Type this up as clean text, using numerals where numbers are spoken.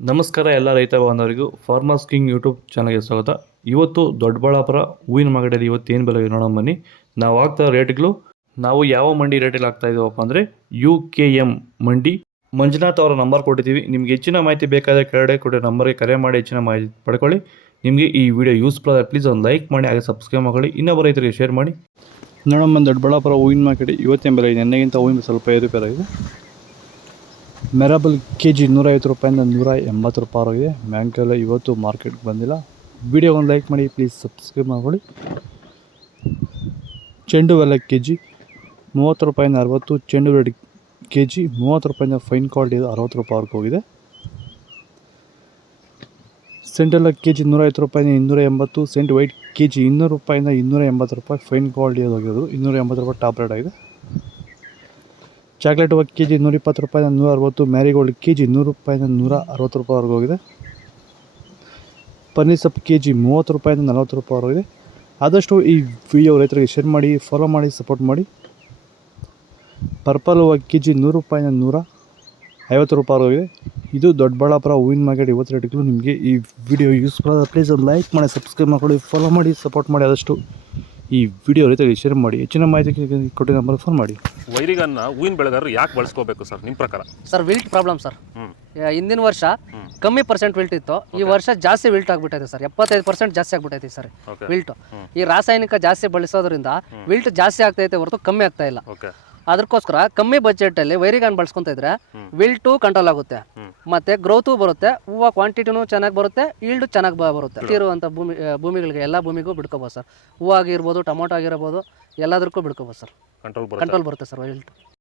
ನಮಸ್ಕಾರ ಎಲ್ಲ ರೈತ ಬಾಂಧವರಿಗೂ ಫಾರ್ಮರ್ಸ್ ಕಿಂಗ್ ಯೂಟ್ಯೂಬ್ ಚಾನಲ್ಗೆ ಸ್ವಾಗತ. ಇವತ್ತು ದೊಡ್ಡಬಳ್ಳಾಪುರ ಹೂವಿನ ಮಾರ್ಕೆಟಲ್ಲಿ ಇವತ್ತು ಏನು ಬೆಲೆ ನೋಡೋಣ ಬನ್ನಿ. ನಾವು ಆಗ್ತಾ ರೇಟ್ಗಳು ನಾವು ಯಾವ ಮಂಡಿ ರೇಟಲ್ಲಿ ಆಗ್ತಾ ಇದ್ದೀವಪ್ಪ ಅಂದರೆ UKM ಮಂಡಿ. ಮಂಜುನಾಥ್ ಅವರ ನಂಬರ್ ಕೊಟ್ಟಿದ್ದೀವಿ. ನಿಮ್ಗೆ ಹೆಚ್ಚಿನ ಮಾಹಿತಿ ಬೇಕಾದರೆ ಕೆಳಗಡೆ ಕೊಟ್ಟೆ ನಂಬರ್ಗೆ ಕರೆ ಮಾಡಿ ಹೆಚ್ಚಿನ ಮಾಹಿತಿ ಪಡ್ಕೊಳ್ಳಿ. ನಿಮಗೆ ಈ ವಿಡಿಯೋ ಯೂಸ್ಫುಲ್ ಆದರೆ ಪ್ಲೀಸ್ ಒಂದು ಲೈಕ್ ಮಾಡಿ, ಹಾಗೆ ಸಬ್ಸ್ಕ್ರೈಬ್ ಮಾಡಿ, ಇನ್ನೊಬ್ಬ ರೈತರಿಗೆ ಶೇರ್ ಮಾಡಿ. ನೋಡಮ್ಮ, ದೊಡ್ಡಬಳ್ಳಾಪುರ ಹೂವಿನ ಮಾರ್ಕೆಟ್ ಇವತ್ತೇನು ಬೆಲೆ ಇದೆ? ನೆನ್ನೆಗಿಂತ ಹೂವಿನ ಸ್ವಲ್ಪ ಏರುಪೇರಾಗಿದೆ. ಮೆರಾಬಲ್ KG 150 ರೂಪಾಯಿಂದ 180 ರೂಪಾಯಿ ಆಗಿದೆ. ಮ್ಯಾಂಕೆಲ್ಲ ಇವತ್ತು ಮಾರ್ಕೆಟ್ಗೆ ಬಂದಿಲ್ಲ. ವಿಡಿಯೋ ಒಂದು ಲೈಕ್ ಮಾಡಿ, ಪ್ಲೀಸ್ ಸಬ್ಸ್ಕ್ರೈಬ್ ಮಾಡ್ಕೊಳ್ಳಿ. ಚೆಂಡು ಎಲ್ಲ KG 30 ರೂಪಾಯಿಂದ 60. ಚೆಂಡು ರೆಡ್ KG 30 ರೂಪಾಯಿಂದ ಫೈನ್ ಕ್ವಾಲಿಟಿ 60 ರೂಪಾಯಿವರೆಗೂ ಹೋಗಿದೆ. ಸೆಂಟೆಲ್ಲ KG 150 ರೂಪಾಯಿಂದ 280. ಸೆಂಟ್ ವೈಟ್ KG 200 ರೂಪಾಯಿಂದ 280 ರೂಪಾಯಿ ಫೈನ್ ಕ್ವಾಲಿಟಿ ಹೋಗಿರೋದು. 280 ರೂಪಾಯಿ ಟಾಪ್ ರೇಟ್ ಆಗಿದೆ. ಚಾಕ್ಲೇಟ್ ಹೂವು KG 120 ರೂಪಾಯಿಂದ 160. ಮ್ಯಾರಿಗೋಲ್ಡ್ KG 100 ರೂಪಾಯಿಂದ 160 ರೂಪಾಯಿವರೆಗೂ ಹೋಗಿದೆ. ಪನ್ನೀರ್ ಸೊಪ್ಪು KG 30 ರೂಪಾಯಿಂದ 40 ರೂಪಾಯಿವರೆಗೂ ಇದೆ. ಆದಷ್ಟು ಈ ವಿಡಿಯೋ ರೈತರಿಗೆ ಶೇರ್ ಮಾಡಿ, ಫಾಲೋ ಮಾಡಿ, ಸಪೋರ್ಟ್ ಮಾಡಿ. ಪರ್ಪಲ್ ಹೂವು KG 100 ರೂಪಾಯಿಂದ 150 ರೂಪಾಯಿವರೆಗೂ ಇದೆ. ಇದು ದೊಡ್ಡಬಳ್ಳಾಪುರ ಹೂವಿನ ಮಾರ್ಕೆಟ್ ಇವತ್ತು ರೇಟ್ಗಳು. ನಿಮಗೆ ಈ ವಿಡಿಯೋ ಯೂಸ್ಫುಲ್ ಆದರೆ ಪ್ಲೀಸ್ ಒಂದು ಲೈಕ್ ಮಾಡಿ, ಸಬ್ಸ್ಕ್ರೈಬ್ ಮಾಡ್ಕೊಳ್ಳಿ, ಫಾಲೋ ಮಾಡಿ, ಸಪೋರ್ಟ್ ಮಾಡಿ. ಆದಷ್ಟು ಈ ವಿಡಿಯೋ ರೈತರಿಗೆ ಶೇರ್ ಮಾಡಿ. ಹೆಚ್ಚಿನ ಮಾಹಿತಿ ಕೊಟ್ಟಿದ್ದ ನಂಬರ್ ಫೋನ್ ಮಾಡಿ. ವೈರಿಗನ್ನ ಹೂವಿನ ಬೆಳೆಗಾರರು ಯಾಕೆ ಬಳಸ್ಕೋಬೇಕು ಸರ್ ನಿಮ್ಮ ಪ್ರಕಾರ? Sir wilt problem sir. ಹಿಂದಿನ ವರ್ಷ ಕಮ್ಮಿ ಪರ್ಸೆಂಟ್ ವಿಲ್ಟ್ ಇತ್ತು, ಈ ವರ್ಷ ಜಾಸ್ತಿ ವಿಲ್ಟ್ ಆಗ್ಬಿಟ್ಟೈತೆ ಸರ್. 75% ಜಾಸ್ತಿ ಆಗ್ಬಿಟ್ಟೈತೆ ಸರ್ ವಿಲ್ಟ್. ಈ ರಾಸಾಯನಿಕ ಜಾಸ್ತಿ ಬಳಸೋದ್ರಿಂದ ವಿಲ್ಟ್ ಜಾಸ್ತಿ ಆಗ್ತೈತೆ ಹೊರತು ಕಮ್ಮಿ ಆಗ್ತಾ ಇಲ್ಲ. ಅದಕ್ಕೋಸ್ಕರ ಕಮ್ಮಿ ಬಜೆಟ್ ಅಲ್ಲಿ ವೈರಿಗಾನ್ ಬಳಸ್ಕೊಂತ ಇದ್ರೆ ವಿಲ್ಟು ಕಂಟ್ರೋಲ್ ಆಗುತ್ತೆ, ಮತ್ತೆ ಗ್ರೋತು ಬರುತ್ತೆ, ಹೂವು ಕ್ವಾಂಟಿಟಿನೂ ಚೆನ್ನಾಗಿ ಬರುತ್ತೆ, ಈಲ್ಡ್ ಚೆನ್ನಾಗಿ ಬರುತ್ತೆ. ಇರುವಂಥ ಭೂಮಿಗಳಿಗೆ ಎಲ್ಲ ಭೂಮಿಗೂ ಬಿಡ್ಕೋಬೋದು ಸರ್. ಹೂವು ಆಗಿರ್ಬೋದು, ಟೊಮೊಟೊ ಆಗಿರ್ಬೋದು, ಎಲ್ಲದಕ್ಕೂ ಬಿಡ್ಕೋಬೋದು ಸರ್. ಕಂಟ್ರೋಲ್ ಬರುತ್ತೆ ಸರ್ ವಿಲ್ಟ್.